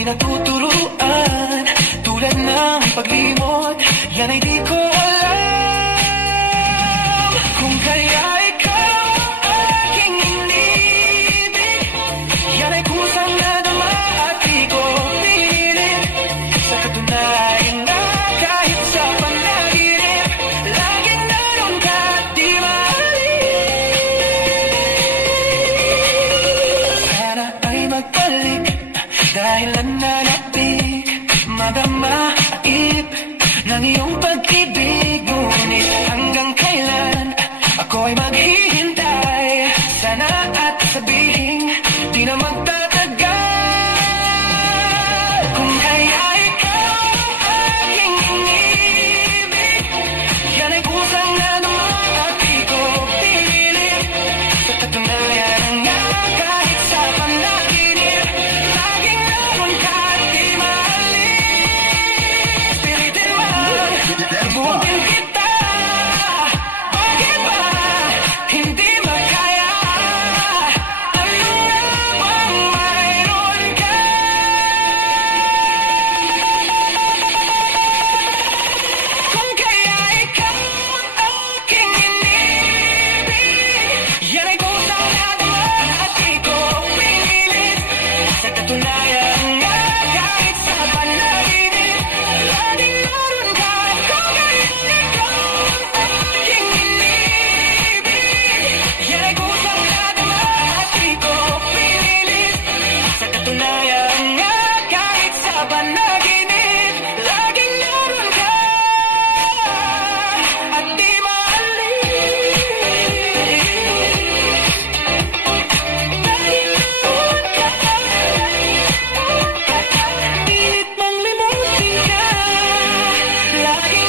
di natuturuan. Tulad ng paglimot, yan ay di ko alam. Kung kaya ikaw aking inibig, yan ay kusang nadama at di ko pilit. Sa katunayan na kahit sa panaginip, laging naroon ka at di maalis. Sana ay magbalik dahil nananapik, madama ip ng iyong pag-ibig. Ngunit hanggang kailan ako ay maghihintay?